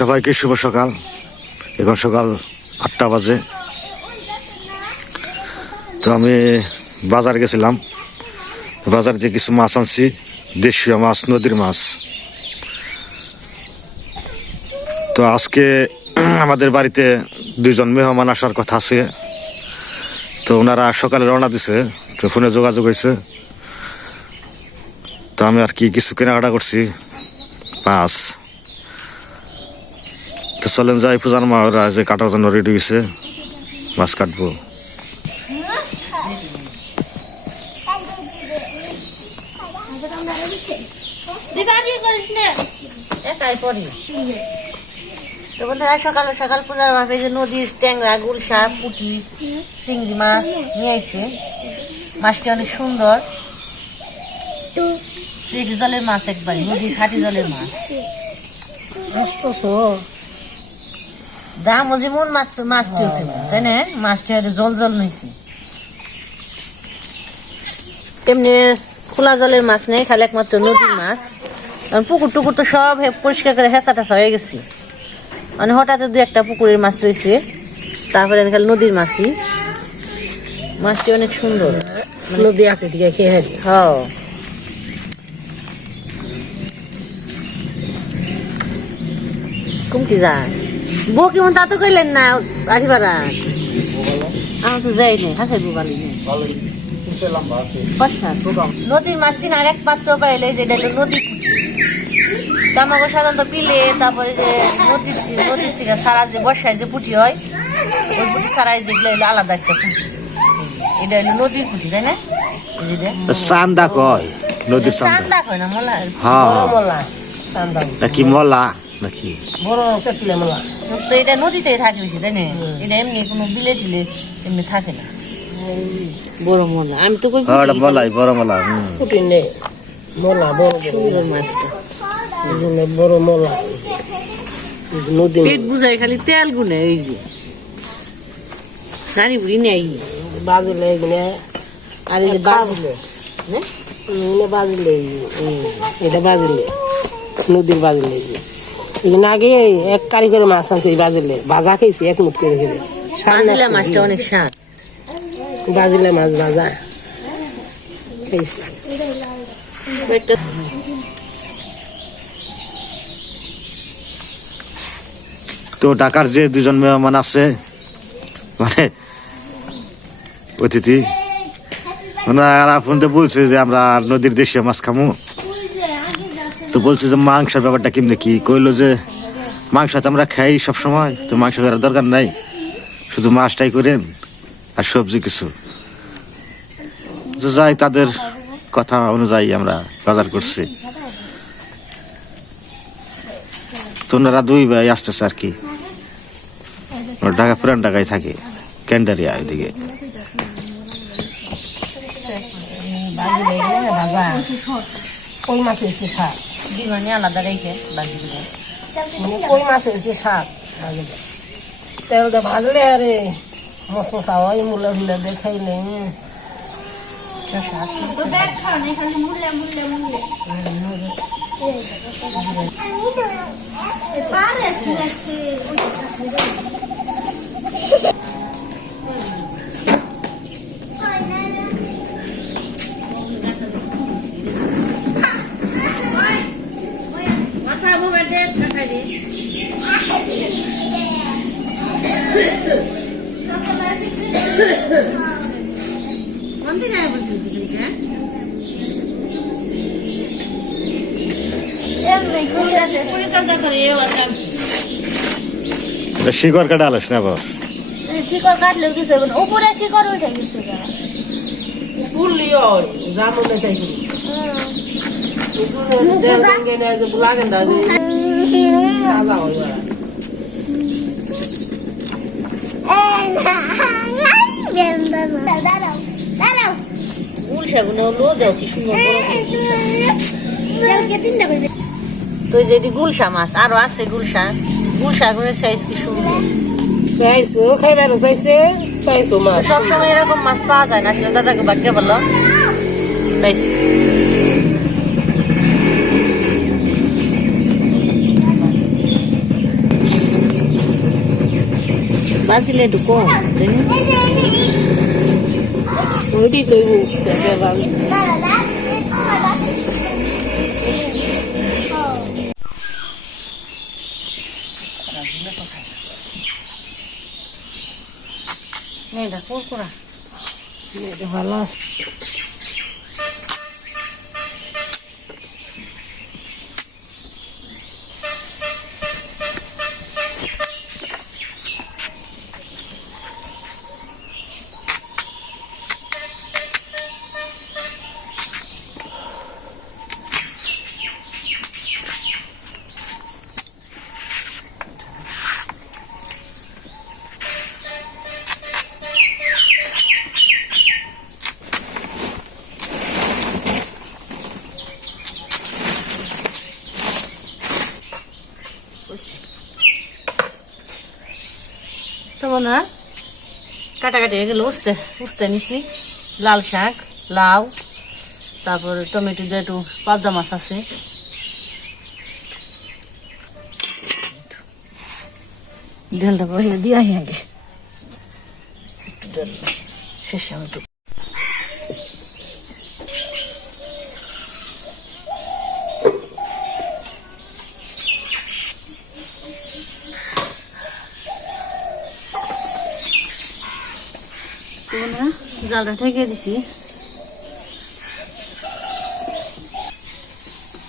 সবাইকে শুভ সকাল। এখন সকাল আটটা বাজে। তো আমি বাজার গেছিলাম। বাজার থেকে কিছু মাছ আনছি, দেশীয় মাছ, নদীর মাছ। তো আজকে আমাদের বাড়িতে দুইজন মেহমান আসার কথা আছে। তো ওনারা সকালে রওনা দিছে, তো ফোনে যোগাযোগ হয়েছে। তো আমি আর কি কিছু কেনাকাটা করছি, মাছ। চলেন যাই পূজার মা ওরা যে কাটার জন্য রেডি হয়েছে মাছ কাটবো। তো বন্ধুরা সকাল সকাল পূজার ভাবে যে নদীর ট্যাংরা গুলশা পুঁটি চিংড়ি মাছ নিয়ে আইছে। মাছটি অনেক সুন্দর। ফ্রিজ জলের মাছ একবারে নদীর খাঁটি জলের মাছ। দাম যে মন মাছ মাছটি হতে তাই না? মাছটি হয়তো জল জল নিয়েছে তেমনি খোলা জলের মাছ নেই খালি একমাত্র নদীর মাছ। কারণ পুকুর টুকুর তো সব হে- পরিষ্কার করে হেঁচা টেঁচা হয়ে গেছে। মানে হঠাৎ দু একটা পুকুরের মাছ রয়েছে তারপরে খালি নদীর মাছই। মাছটি অনেক সুন্দর। নদী আছে দিকে খেয়ে হারি হ কুমকি যায়? বউ কেমন তা তো কইলেন না? আরিবারা আমার তো যাই নাই হাসে বর্ষা। নদীর মাছ চিনার এক পাত্র পাইলে যেটা হলো নদী আমাকে সাধারণত পিলে তারপরে যে নদীর নদীর থেকে সারা যে বর্ষায় যে পুঁটি হয় ওই পুঁটি সারাই যেগুলো হলো আলাদা একটা পুঁটি। এটা হলো নদীর পুঁটি তাই না? চান্দা কয় নদীর চান্দা কয় না মলা? হ্যাঁ। মলা সান্দাম নাকি মলা? নাকি? বড় মলা। তো এটা নদীতেই থাকে বেশি তাই না? এটা এমনি কোনো বিলে টিলে এমনি থাকে না। বড় মলা। আমি তো কই হ্যাঁ মলাই বড় মলা ফুটি নে মলা বড় বড় সুন্দর মাছটা। বড় মলা। নদী পেট বুঝায় খালি তেল গুনে এই যে। সারি বুড়ি নেই। বাজিলে এখানে আর এই যে বাজিলে। হ্যাঁ? বাজিলে। এটা বাজিলে। নদীর বাজিলে। এখানে আগে এক কারি করে মাছ আনছে বাজিলে। ভাজা খেয়েছি এক মুঠ করে খেলে মাছলা মাছটা অনেক স্বাদ। বাজিলে মাছ ভাজা। খেয়েছি তো ঢাকার যে দুজন মেহমান আছে মানে অতিথি ওনারা ফোনতে বলছে যে আমরা নদীর দেশীয় মাছ খামু। তো বলছে যে মাংসের ব্যাপারটা কেমনি কি কইলো যে মাংস তো আমরা খাই সব সময় তো মাংস করার দরকার নাই। শুধু মাছটাই করেন আর সবজি কিছু। তো যাই, তাদের কথা অনুযায়ী আমরা বাজার করছি। তো ওনারা দুই ভাই আসতেছে আর কি। ঢাকা, পুরান ঢাকায় থাকে, ক্যান্ডারিয়া ওইদিকে। ভাজা কই মাছ হয়েছে শাক বিমানে আলাদা রেখে বাজি দিলাম মানে কই মাছ হয়েছে শাক ভাজলে তেলটা ভাজলে আরে। মশ মশা হয় মুলে ফুলে দেখাইলে শশা আছে। পারে দে দেখাই দে কোন দিকে আয় বসে দিকে এমনি ঘুরে আসে পরিচর্যা করে এ আছে শিকড় কাটা আলাস না আবার শিকড় কাটলেও কিছু হবে উপরে শিকড় উঠে গেছে। জামুনে দেড় গঙ্গে নেয় যে লাগে না যে ভাজা হয় ওরা। দাঁড়াও দাঁড়াও গুলশাগুলো হলো দেও কি সুন্দর বড় বড়। কালকে তিনটা বাজে তো এই যে এটি গুলশা মাছ আরও আছে গুলশা গুলশাগুলোর সাইজ কি সুন্দর খাইবার চাইছে মাছ সবসময় এরকম মাছ পাওয়া যায় না আসলে দাদাকে ভাগ্য বলল তাই না ওইটাই তো মেয়েটা কুরকুরা এটা ভালো আছে তো বন্ধুরা, কাটাকাটি হয়ে গেলে, উস্তে উস্তে নিছি। লাল শাক, লাউ, তারপরে টমেটো দিয়ে একটু পাবদা মাছ আছে। ডালটা পরে দিয়ে আগে। একটু শেষে একটু তো বন্ধুরা জালটা ঠেকে দিছি।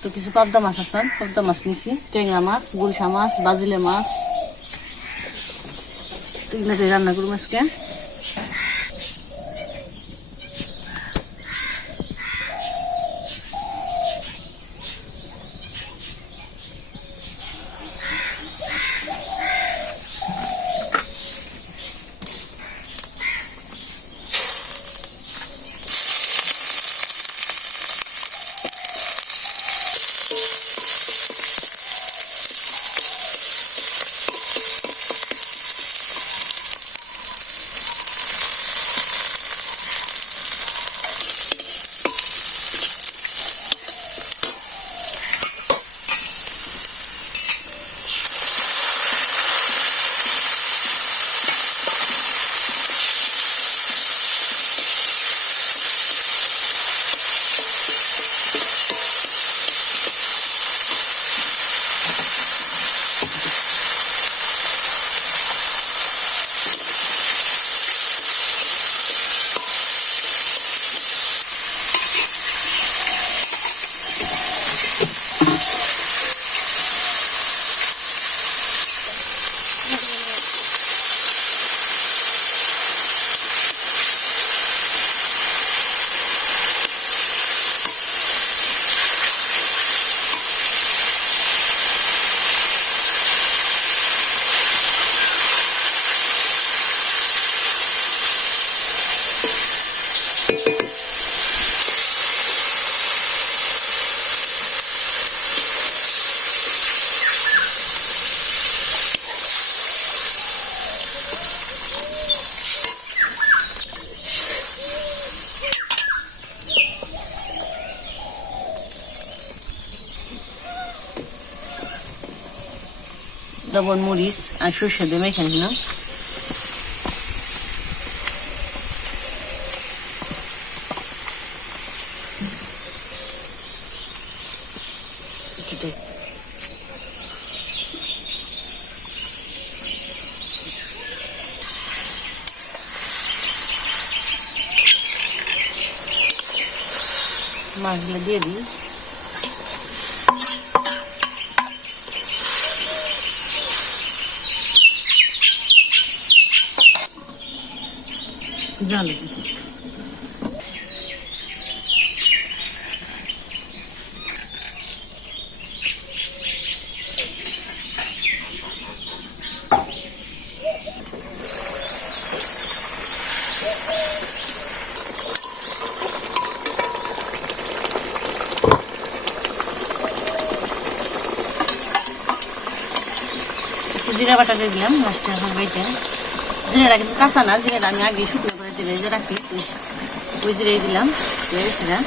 তো কিছু পাবদা মাছ আছে, পাবদা মাছ নিছি। ট্যাংরা মাছ, গুলশা মাছ, বাজিলে মাছ। তো রান্না করব আজকে। লবণ মরিচ আর সর্ষে দিয়ে মেখে মাছগুলো দিয়ে দিই জালে জিরা দিয়ে দিলাম মাছটা বেটে জিরাটা কিন্তু কাঁচা না জিরাটা আমি আগে শুকনো যে রাখি ওই ওই দিলাম। জিরা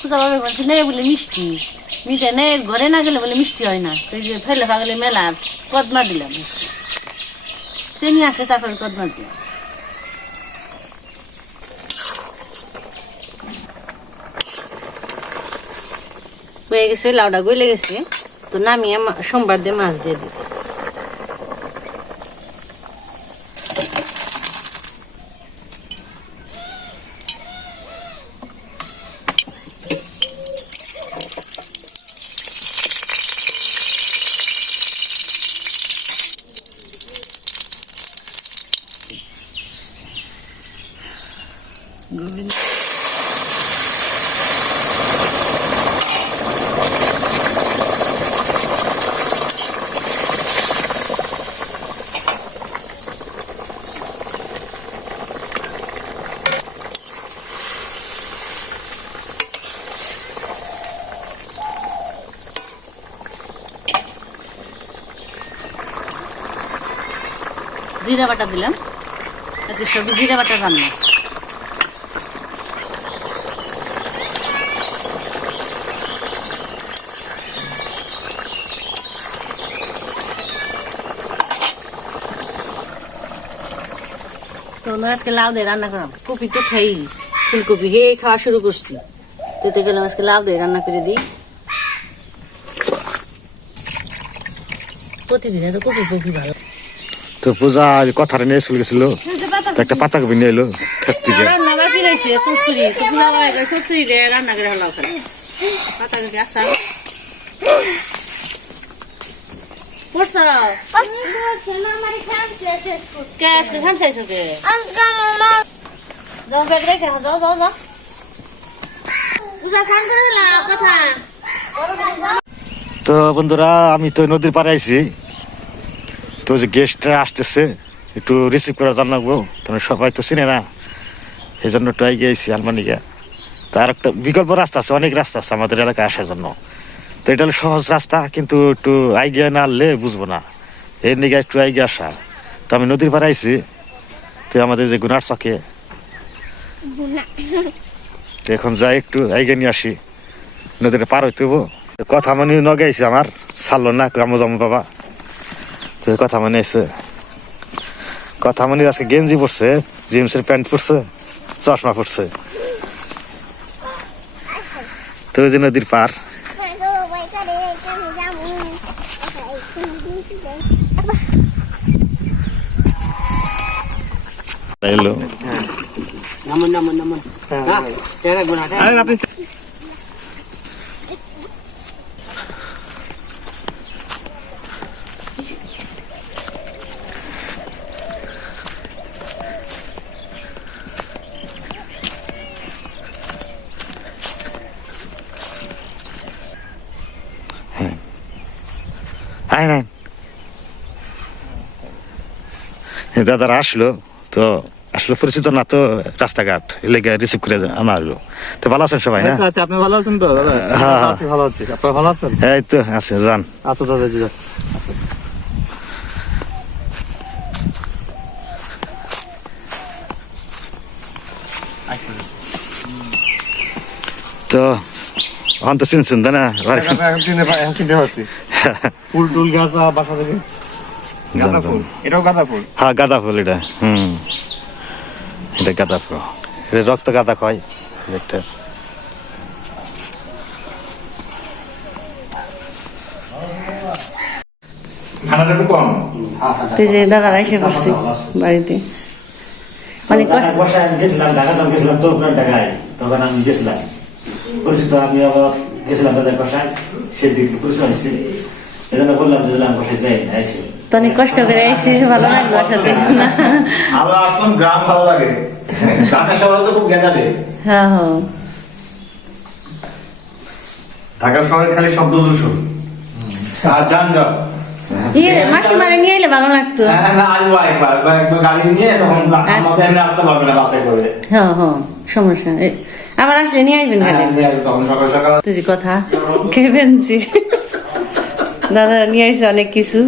পূজা বাবা বলছে নে বলে মিষ্টি। মিঠে নেই, ঘরে না গেলে বলে মিষ্টি হয় না। তো যে ফেলে ফাগলে মেলা কদমা দিলাম। চিনি আছে, তারপরে কদমা দিলাম। হয়ে গেছে, লাউডা গলে গেছে। তো নামিয়ে সোমবার দিয়ে মাছ দিয়ে দিই জিরা বাটা দিলাম। আজকে সবই জিরা বাটা রান্না। তো আমরা আজকে লাউ দিয়ে রান্না করলাম। কপি তো খাই ফুলকপি হে খাওয়া শুরু করছি। তেতে গেলাম আজকে লাউ দিয়ে রান্না করে দিই। প্রতিদিন এত কপি কপি ভালো? তো পূজা আজ কথাটা নিয়ে স্কুল গেছিল। একটা পাতা কপি নিয়ে এলো ক্ষেত থেকে রান্না বাকি রয়েছে সরসরি তো পুরা বাবা সরসরি রে রান্না করে হলো ওখানে। পাতা কপি আসা পড়ছ? কে আজকে খামসাইছো কে? যাও ব্যাগ রেখে যাও যাও যাও। পূজা স্নান করে কথা। তো বন্ধুরা আমি তো নদীর পাড়ে আইছি। তো যে গেস্টরা আসতেছে একটু রিসিভ করার জন্য লাগবো কারণ সবাই তো চিনে না। এই জন্য একটু আগে আইছি আলমানিকা। তো আর একটা বিকল্প রাস্তা আছে অনেক রাস্তা আছে আমাদের এলাকায় আসার জন্য। তো এটা হলো সহজ রাস্তা কিন্তু একটু আইগিয়ে না আনলে বুঝব না। এর দিকে একটু আইগিয়ে আসা। তো আমি নদীর পাড়ে আইছি। তো আমাদের যে গুনার চকে। তো এখন যাই একটু আইগে নিয়ে আসি। নদীটা পার হইতে হব কথা মানে নগাইছে আমার। ছাড়লো না কামো জামো বাবা। তো কথা মানে এসে কথা মানে আজকে গেঞ্জি পরছে জিন্সের প্যান্ট পরছে চশমা পরছে। তো ওই যে নদীর পার এলো নামন নামন নামন। হ্যাঁ দাদারা আসলো তো আসলে পরিচিত না তো রাস্তাঘাট এলাকা রিসিভ করে আনা হলো তো ভালো আছেন সবাই না? আচ্ছা আপনি ভালো আছেন তো? হ্যাঁ, হ্যাঁ। আছি ভালো আছি। আপনার ভালো আছেন? এই তো আছে যান। আচ্ছা দাদা জি যাচ্ছি। তো এখন তো চিনছেন তাই না? চিনতে এখন চিনতে পারছি। ফুল টুল গাছ বাসা থেকে গাঁদা যান, ফুল। যান। এটাও গাঁদা ফুল? হ্যাঁ গাঁদা ফুল এটা। হুম। এটা গাঁদা ফুল। এটা রক্ত গাঁদা কয় একটা। তুই যে বাড়িতে। অনেক কষ্ট আমি গেছিলাম ঢাকা যখন গেছিলাম তো পুরান ঢাকায় তখন আমি গেছিলাম। পরিচিত আমি আবার গেছিলাম দাদার বাসায় সেদিকে পরিচয় হয়েছি। এই বললাম যে বসায় যাই আইসি। তো অনেক কষ্ট করে আইসি ভালো লাগল সাথে। না আমরা আসলাম গ্রাম ভালো লাগে। ঢাকা শহরে তো খুব গেঁদারে হ্যাঁ হ্যাঁ। ঢাকা শহরে খালি শব্দ দূষণ। আর যানজট ইয়ে নিয়ে এলে ভালো লাগতো। হ্যাঁ, না আসব একবার। গাড়ি নিয়ে তখন আমাদের আসতে পারবে না বাসে করে। হ্যাঁ হ্যাঁ সমস্যা নেই। আবার আসলে নিয়ে আসবেন হ্যাঁ, নিয়ে কথা খেবেনছি দাদা নিয়ে আসছে অনেক কিছু।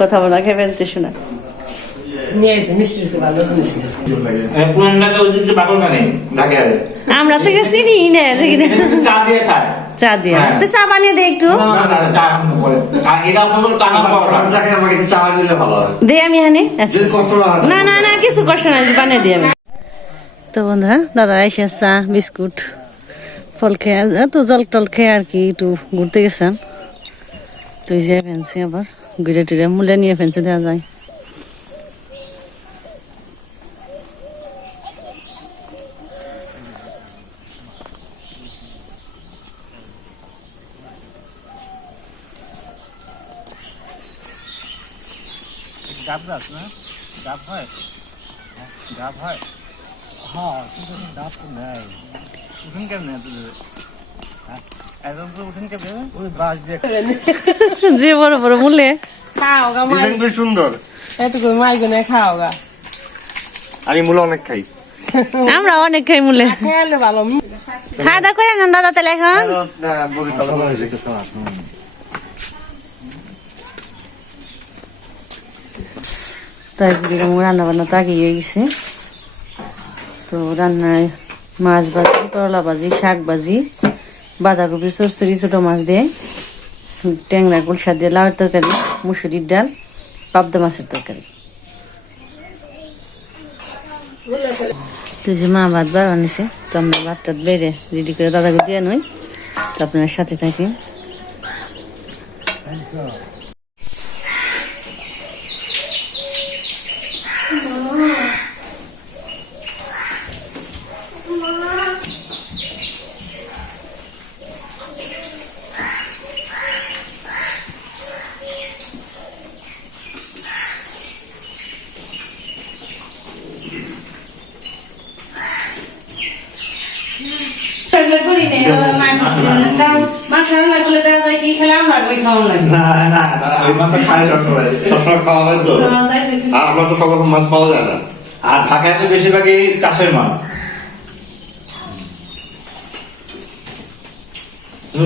কথা বলা খেবেনছি শোনা। নিয়ে এসে মিষ্টি এসে ভালো জিনিস নিয়েছে পুরানটাকে ওই যে বাকরখানে ঢাকে আরে। আমরা তো চিনি না যে চা দিয়ে চা হ্যাঁ। তো চা বানিয়ে দে একটু। দে আমি এখানে আচ্ছা। না না না কিছু কষ্ট নাই বানিয়ে দিই আমি। তো বন্ধুরা দাদা এসে চা বিস্কুট ফল খেয়ে তো জল টল খেয়ে আর কি একটু ঘুরতে গেছেন তুই এই যে আবার। ঘুরে টুরে মূলে নিয়ে ফেন্সি দেওয়া যায় ডাব গাছ না? ডাব হয়? ডাব হয়? হ্যাঁ কিন্তু ডাব তো নেই। উঠুন কেমনে একদম তো উঠুন কেমনে? ওই বাঁশ দিয়ে। যে বড় বড় মূলে। খাও গা মাই ডিজাইন খুবই সুন্দর। এত করে মাই গুনে খাও গা আমি মূল অনেক খাই। আমরা অনেক খাই মূলে। খেয়ালে ভালো। খাওয়া দাওয়া করে নেন দাদা তাহলে এখন। রান্না বান্না তো আগে হয়ে গেছে। তো রান্নায় মাছ ভাজি করলা ভাজি শাক ভাজি বাঁধাকপি চরচড়ি ছোটো মাছ দিয়ে। ট্যাংরা গুলশা দিয়ে লাউয়ের তরকারি, মুসুরির ডাল, পাবদা মাছের তরকারি। তুই যে মা ভাত বার আনিছে তো আমরা ভাত টাত বেড়ে রেডি করে দাদাকে দিয়ে নই তো আপনার সাথে থাকি না না আমার তো খায় সবসময় সবসময় খাওয়া হয় তো আর আমরা তো সব রকম মাছ পাওয়া যায় না আর ঢাকায় তো বেশিরভাগই চাষের মাছ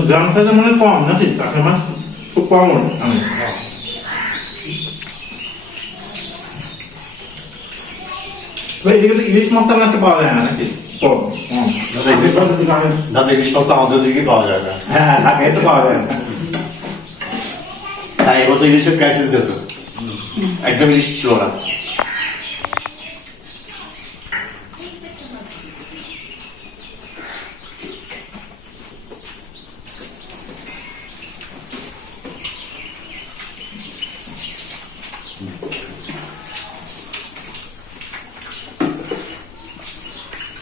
গ্রাম সাইডে মানে কম নাকি চাষের মাছ খুব কম আমি এদিকে তো ইলিশ মাছ তেমন একটা পাওয়া যায় না নাকি কম। দাদা ইলিশ মাছ তো আমাদের দিকে পাওয়া যায় না। হ্যাঁ ঢাকায় তো পাওয়া যায় না। হ্যাঁ এবছর ইলিশের ক্রাইসিস গেছে। একদম ইলিশ ছিল না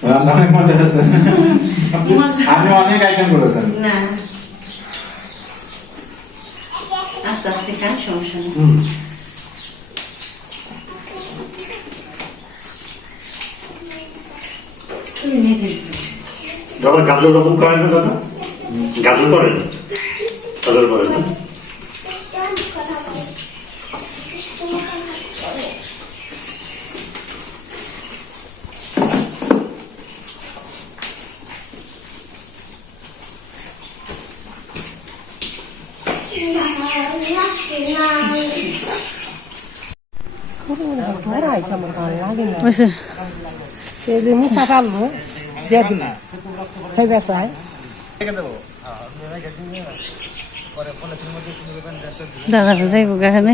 রান্না অনেক মজা হয়েছে আপনি অনেক আইটেম করেছেন। না। আস্তে আস্তে কাজ সমস্যা নেই। দাদা গাজর রকম করেন না দাদা? গাজর করেন? গাজর করেন না? বুঝছ? এই যে মুসা পারল দিয়ে দিল খাই বেসায় দাদা যাই গো এখানে।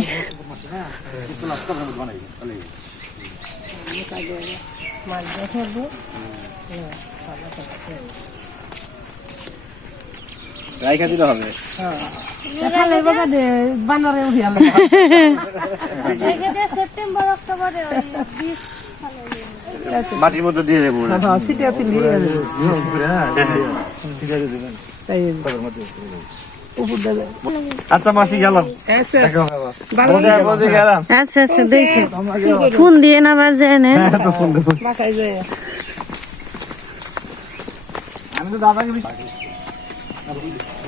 রাইখা দিতে হবে। খালে বাগা দে বানরে উঠিয়াল সেপ্টেম্বর অক্টোবরে মাটির মধ্যে দিয়ে দেবো। দিবেন তাই উপর দেবে। আচ্ছা মাসি গেলাম। এসে ভালো গেলাম। আচ্ছা আচ্ছা দেখে। ফোন দিয়ে না বাজে এনে আমি তো দাদাকে Mabilis.